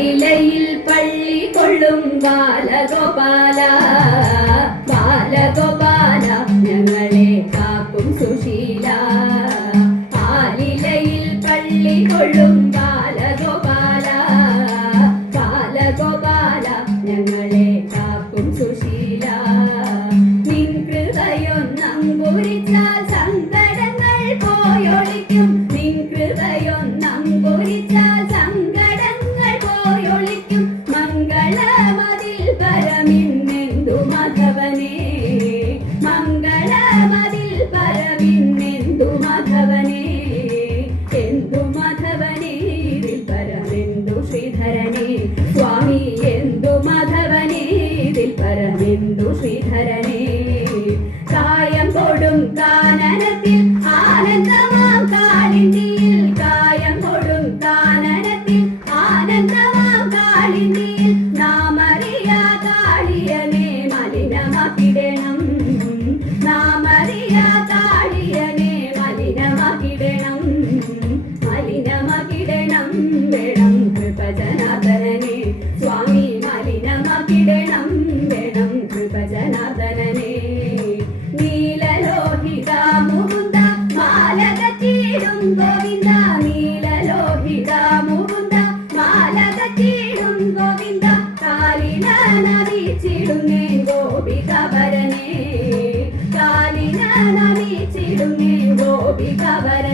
ആലിലയിൽ പള്ളി കൊള്ളും ബാലഗോപാല ബാലഗോപാല ഞങ്ങളെ കാക്കും സുശീല. ആലിലയിൽ പള്ളി കൊള്ളും ബാലഗോപാല ബാലഗോപാല ഞങ്ങളെ കാക്കും സുശീല. നിൻ കൃപയൊന്നങ്കുരിച്ചാൽ സങ്കടങ്ങൾ പോയൊളിക്കും. നിൻ കൃപയൊന്നങ്കുരിച്ചാൽ സങ്കടങ്ങൾ പോയൊളിക്കും. മംഗളമതിൽ പരമിന്നെന്തു മാധവനേ മംഗളമതിൽ പരമിന്നെന്തു മാധവനേ. എന്തു മാധവനേ ഇതിൽ പരമെന്തു ശ്രീധരനേ സ്വാമി. എന്തു മാധവനേ ഇതിൽ പരമെന്തു ശ്രീധരനേ. കായം കൊടും കാനനത്തിൽ ആനന്ദമാം കാളിന്തിയിൽ. കായം കൊടും കാനനത്തിൽ ആനന്ദമാം കാളിന്തിയിൽ. നാമറിയാ കാളിയനെ മലിനമാക്കിടണം. നാമറിയാ കാളിയനെ മലിനമാക്കിടണം. മലിനമാക്കിടണം വേണം കൃപജനാർദ്ദനനെ സ്വാമി. മലിനമാക്കിടണം വേണം കൃപജനാർദ്ദനനെ. നീലലോഹിത മുകുന്ദ മാലകച്ചീടും ഗോവിന്ദ. നീലലോഹിത മുകുന്ദ മാലകച്ചീടും ഗോവിന്ദ. കാലിന നമിച്ചിടുന്നേ ഗോപികവരനെ. കാലിന നമിച്ചിടുന്നേ ഗോപികവരനെ.